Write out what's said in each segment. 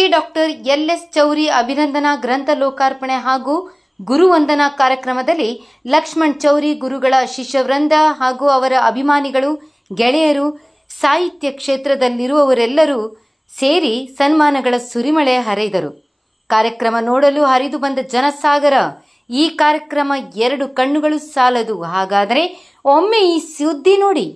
ಮುಖಿ doctor ಎಲ್.ಎಸ್. ಚೌರಿ ಅಭಿನಂದನಾ ಗ್ರಂಥ ಲೋಕಾರ್ಪಣೆ ಹಾಗೂ ಗುರುವಂದನಾ ಕಾರ್ಯಕ್ರಮದಲ್ಲಿ ಲಕ್ಷ್ಮಣ್ ಚೌರಿ ಗುರುಗಳ ಶಿಷ್ಯವೃಂದ ಹಾಗೂ ಅವರ ಅಭಿಮಾನಿಗಳು, ಗೆಳೆಯರು, ಸಾಹಿತ್ಯ ಕ್ಷೇತ್ರದಲ್ಲಿರುವವರೆಲ್ಲರೂ ಸೇರಿ ಸನ್ಮಾನಗಳ ಸುರಿಮಳೆ ಹರಿದರು. ಕಾರ್ಯಕ್ರಮ ನೋಡಲು ಹರಿದು ಬಂದ ಜನಸಾಗರ. ಈ ಕಾರ್ಯಕ್ರಮ 2 ಕಣ್ಣುಗಳು ಸಾಲದು. ಹಾಗಾದರೆ ಒಮ್ಮೆ ಈ ಸುದ್ದಿ ನೋಡಿ.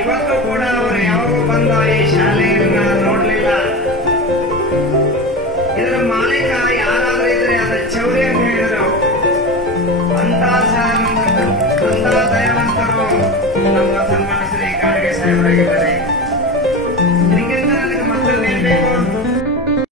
ಇವತ್ತು ಕೂಡ ಅವರು ಯಾವಾಗ ಬಂದ ಈ ಶಾಲೆಯನ್ನ ನೋಡ್ಲಿಲ್ಲ. ಇದರ ಮಾಲೀಕ ಯಾರಾದ್ರೂ ಇದ್ರೆ ಅದ ಚೌರಿ ಅಂತ ಹೇಳಿದ್ರು. ಅಂತ ದಯಾವಂತರು ನಮ್ಮ ಸನ್ಮಾನ ಶ್ರೀ ಕಾಡಿಗೆ ಸಾಹೇಬರಾಗಿದ್ದಾರೆ.